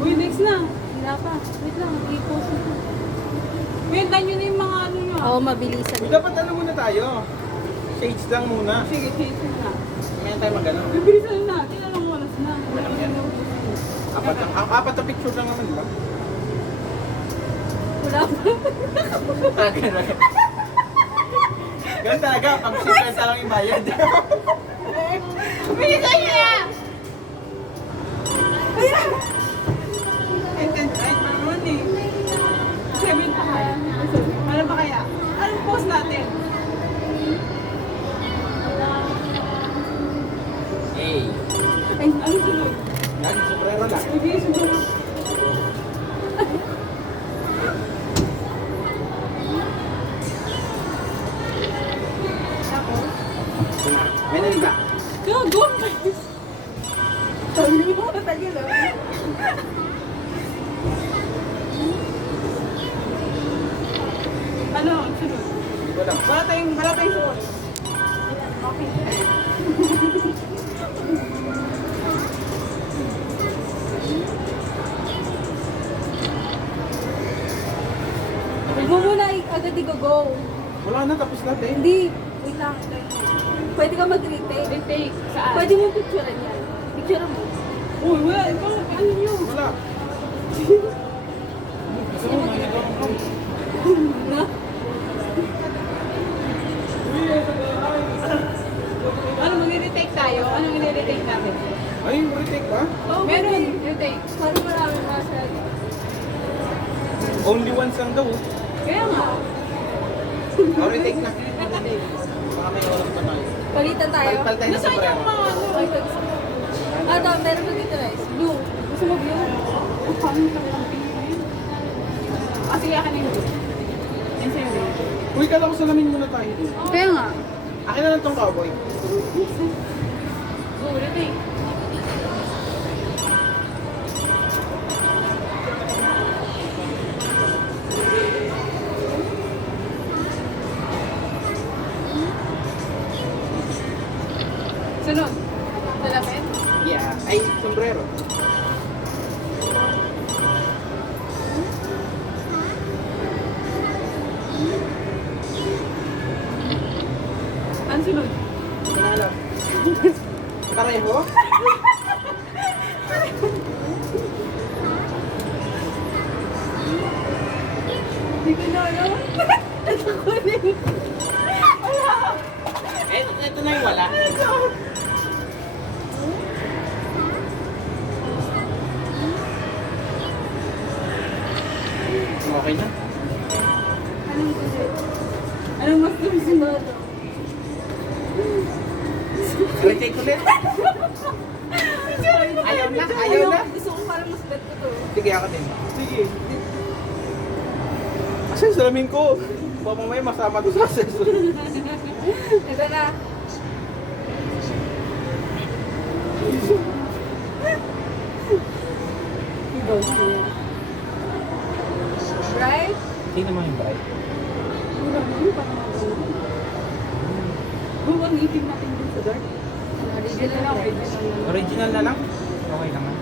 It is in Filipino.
Uy, next na. Wala pa. Wait lang, i-post ito. Wait, nyo na yung mga ano nyo. Oo, mabilisan. Dapat ano muna tayo? Shades lang muna. Sige, change mo na. Kaya tayo magano. Bibilisan na natin. Anong oras na? Walang yan. Apat na picture lang naman, di ba? Wala pa. Ganun talaga, pag 50 lang yung bayad. Bilisan nyo na! Ayan! Ay, naman eh. 7 pa kaya. Ano ba kaya? Anong post natin? Hey. Ay, ano sunod? Yan, sombrero lang. Hindi, sunod. May nalita. Gago! Sabi mo, matagal ah. Ano ang sunod? Wala. Wala tayong suot. Okay. Huwag mo muna agad i-go. Wala na, tapos natin. Hindi. Wait lang. Pwede ka mag-retake. Retake. Saan? Pwede mo picturean yan. Picture mo. Uy, wala. Ikaw, ano nyo? Wala. Na? Ano, mag-retake tayo? Anong i-retake natin? Ay, retake ba? Oo, Meron, retake. Parang marami nasa. Only once lang daw. Kaya nga. O, retake na. Baka may oras pa tayo. Palitan tayo. Pal tayo ng Nasaan sombrero. yung mga ano? Ay, gusto mo. Ito, meron pa dito guys. Blue. Gusto mo blue? Ang pangit ang pingin. Ah, sige, akin na yung blue. Yan sa'yo blue. Uy, kala ko salamin muna tayo. Kaya nga. Akin na lang tong cowboy. Go, retake. Sunod. Dalapin? Yeah. Ay, sombrero. Ano sunod? Panalo. Pareho? Hindi ko na alam. Ito ko rin. Wala. Ito na yung wala. Okay na. Anong gusto? Anong mas gusto mo? Retake ulit. Ayaw na, ayaw na. Gusto ko parang mas bet ko to. Sige, ako din. Sige. Asan salamin ko? Baka mamaya masama to sa accessory. Ito na. Right? Hindi naman yung bright. Kung ang itim natin dun sa dark. Original lang, original lang. Original na lang? Okay naman.